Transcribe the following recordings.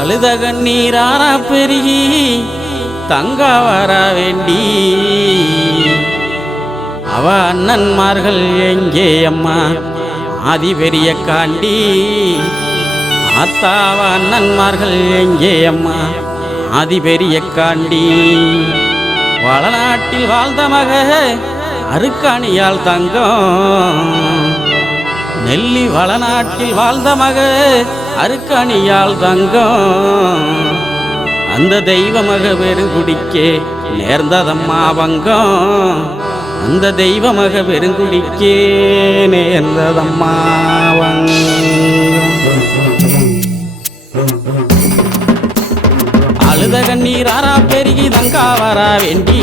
அழுத கண்ணீராரா பெருகி தங்கா வர வேண்டி அவ அண்ணன்மார்கள் எங்கே அம்மா ஆதி பெரிய காண்டி ஆத்தாவ அண்ணன்மார்கள் எங்கே அம்மா ஆதி பெரிய காண்டி வளநாட்டில் வாழ்ந்த மக அருக்காணியால் தங்கம் நெல்லி வளநாட்டில் வாழ்ந்த மக அருக்காணியால் தங்கம் அந்த தெய்வ மக பெருங்குடிக்கே நேர்ந்ததம்மா வங்கம் அந்த தெய்வ மக பெருங்குடிக்கே நேர்ந்ததம்மா அழுத கண்ணீராரா பெருகி தங்கா வர வேண்டி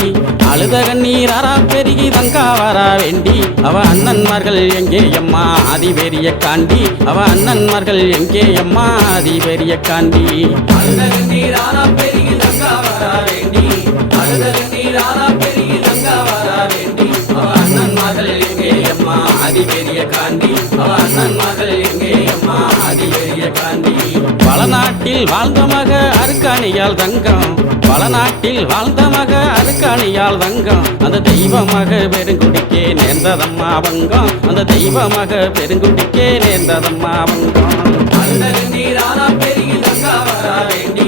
அழுத கண்ணீராரா பெருகி தங்கா வர வேண்டி அவ அண்ணன்மார்கள் எங்கே அம்மா ஆதி பெரிய காண்டி அவ அண்ணன்மார்கள் எங்கே அம்மா ஆதி பெரிய காண்டி அழுத கண்ணீராரா பெருகி தங்கா வர வேண்டி அழுத கண்ணீராரா பெருகி தங்கா வர வேண்டி அவ அண்ணன்மார்கள் எங்கே அம்மா ஆதி பெரிய காண்டி அவ அண்ணன்மார்கள் எங்கே அம்மா ஆதி பெரிய காண்டி வளநாட்டில் வாழ்ந்த மக அருக்காணியால் தங்கம் வளநாட்டில் வாழ்ந்த மக அருக்காணியால் தங்கம் அந்த தெய்வ மக பெருங்குடிக்கே நேர்ந்ததம்மா வங்கம் அந்த தெய்வ மக பெருங்குடிக்கே நேர்ந்ததம்மா வங்கம் அழுத கண்ணீராரா பெருகி தங்கா வர வேண்டி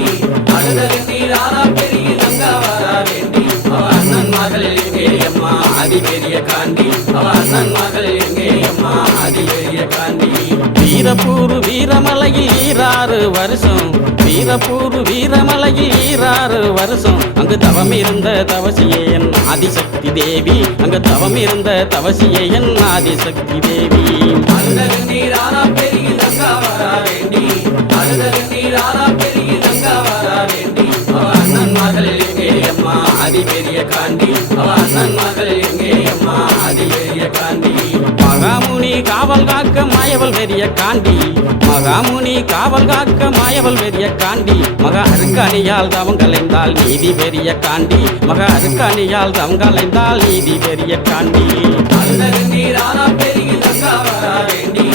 அழுத கண்ணீராரா பெருகி தங்கா வர வேண்டி அவ அண்ணன்மார்கள் எங்கே அம்மா ஆதி பெரிய காண்டி அவ அண்ணன்மார்கள் எங்கே அம்மா ஆதி பெரிய காண்டி வீரப்பூர் வீரமலையில் 6 வருஷம் வீரப்பூர் வீரமலையில் 6 வருஷம் அங்கு தவம் இருந்த தவசியே என் ஆதிசக்தி தேவி அங்கு தவம் இருந்த தவசியே என் ஆதிசக்தி தேவி அழுத கண்ணீராரா பெருகி தங்கா வர வேண்டி அழுத கண்ணீராரா பெருகி தங்கா வர வேண்டி அவ அண்ணன்மார்கள் எங்கே அம்மா ஆதி பெரிய காண்டி அவ அண்ணன்மார்கள் எங்கே அம்மா ஆதி பெரிய காண்டி மகாமுனி காவல் காக்க மாயவள் பெரிய காண்டி மகாமுனி காவல் காக்க மாயவள் பெரிய காண்டி மக அருக்காணியால் தவம் கலைந்தால் நீதி பெரிய காண்டி மக அருக்காணியால் தவம் கலைந்தால் நீதி பெரிய காண்டி அழுத கண்ணீராரா பெருகி தங்கா வர வேண்டி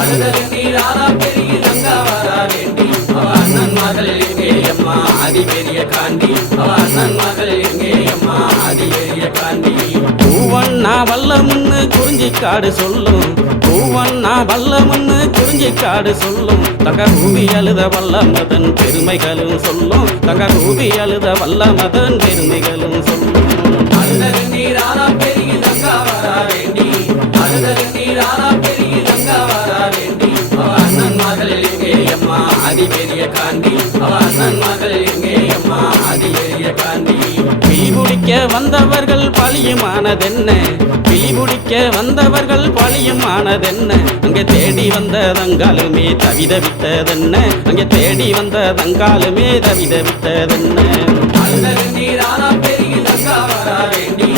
அழுத கண்ணீராரா பெருகி தங்கா வர வேண்டி அவ அண்ணன்மார்கள் எங்கே அம்மா ஆதி பெரிய காண்டி அவ அண்ணன்மார்கள் எங்கே அம்மா ஆதி பெரிய காண்டி பூவண்ணா வல்ல முன்னு குறிஞ்சி காடு சொல்லும் பூவண்ணா வல்ல முன்னு குறிஞ்சி காடு சொல்லும் தங்க ரூபி அழுத வல்ல மதன் பெருமைகளும் சொல்லும் தங்க ரூபி அழுத வல்ல மதன் பெருமைகளும் சொல்லும் அழுத கண்ணீராரா பெருகி தங்கா வர வேண்டி அழுத கண்ணீராரா பெருகி தங்கா வர வேண்டி அவ அண்ணன்மார்கள் எங்கே அம்மா ஆதி பெரிய காண்டி அவ அண்ணன்மார்கள் எங்கே அம்மா ஆதி பெரிய காண்டி பிடிக்க வந்தவர்கள் பழியுமானதென்ன பிடிக்க வந்தவர்கள் பழியுமானதென்ன அங்கே தேடி வந்த தங்காலுமே தவிதவித்ததென்ன அங்கே தேடி வந்த தங்காலுமே தவிதவித்ததென்ன அழுத கண்ணீராரா பெருகி தங்கா வர வேண்டி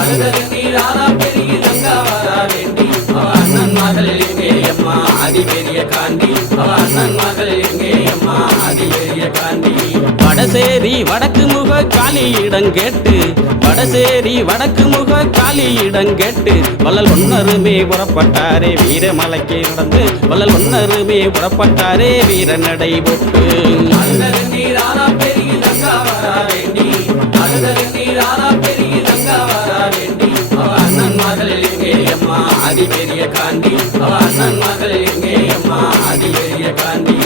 அழுத கண்ணீராரா பெருகி தங்கா வர வேண்டி அவ அண்ணன்மார்கள் எங்கே அம்மா ஆதி பெரிய காண்டி அவ அண்ணன்மார்கள் எங்கே அம்மா ஆதி பெரிய காண்டி வடசேரி வடக்கு முக காலியிடம் கேட்டு வடசேரி வடக்கு முக காலியிடம் கேட்டு வள்ளல் ஒன்னருமே புறப்பட்டாரே வீரமலைக்கு நடந்து வள்ளல் ஒன்னருமே புறப்பட்டாரே வீர நடை போட்டு அழுத கண்ணீராரா பெருகி தங்கா வர வேண்டி அழுத கண்ணீராரா பெருகி தங்கா வர வேண்டி அவ அண்ணன்மார்கள் எங்கே அம்மா ஆதி பெரிய காண்டி அவ அண்ணன்மார்கள் எங்கே அம்மா ஆதி பெரிய காண்டி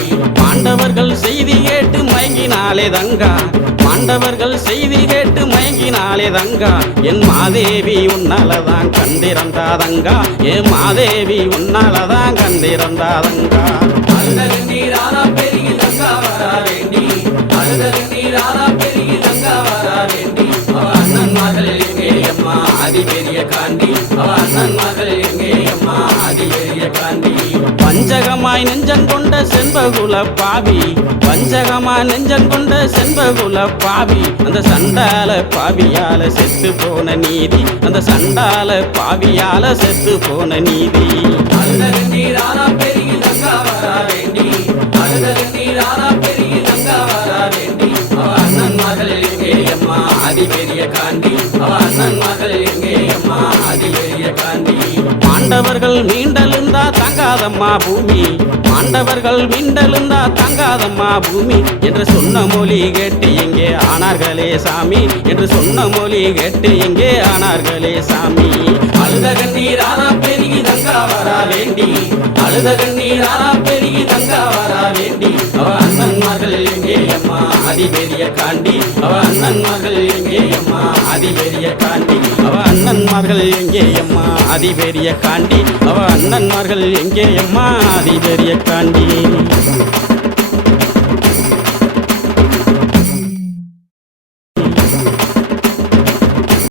பாண்டவர்கள் செய்தி கேட்டு மயங்கினாலே தங்கா பாண்டவர்கள் செய்தி கேட்டு மயங்கினாலே தங்கா என் மாதேவி உன்னாலதான் கண்டிருந்தாதங்கா என் மாதேவி உன்னாலதான் கண்டிருந்தாதங்கா அழுத கண்ணீராரா பெருகி தங்கா வர வேண்டி அழுத கண்ணீராரா பெருகி தங்கா வர வேண்டி அவ அண்ணன்மார்கள் எங்கே அம்மா ஆதி பெரிய காண்டி அவ அண்ணன்மார்கள் எங்கே அம்மா ஆதி பெரிய காண்டி பஞ்சகமாய் நெஞ்சங்கொண்ட செண்பகுல பாவி பஞ்சகமாய் நெஞ்சங்கொண்ட செண்பகுல பாவி அந்த சண்டால பாவியால செத்து போன நீதி அந்த சண்டால பாவியால செத்து போன நீதி அழுத கண்ணீராரா பெருகி தங்கா வர வேண்டி அழுத கண்ணீராரா பெருகி தங்கா வர வேண்டி அவ அண்ணன்மார்கள் எங்கே அம்மா ஆதி பெரிய காண்டி அவ அண்ணன்மார்கள் எங்கே அம்மா ஆதி பெரிய காண்டி பாண்டவர்கள் மீண்டெழுந்தா தங்காத தாங்காதம்மா பூமி, ஆண்டவர்கள் மிண்டலுந்தா தாங்காதம்மா பூமி என்று சொன்ன மொழி கேட்டு எங்கே ஆனார்களே சாமி, என்று சொன்ன மொழி கேட்டு எங்கே ஆனார்களே சாமி. அழுத கண்ணீர் ஆனா பெருகி தங்கா வரா வேண்டி, அழுத கண்ணீர் ஆனா பெருகி தங்கா வரா வேண்டி, அவ அண்ணன் மகள் எங்கே அம்மா அதிபெரிய காண்டி, அவ அண்ணன் மகள் எங்கே அம்மா அதிபெரிய காண்டி, அவ அண்ணன்மார்கள் எங்கே அம்மா அதிபெரிய காண்டி, அவ அண்ணன்மார்கள் எங்கே அம்மா அதிபெரிய காண்டி.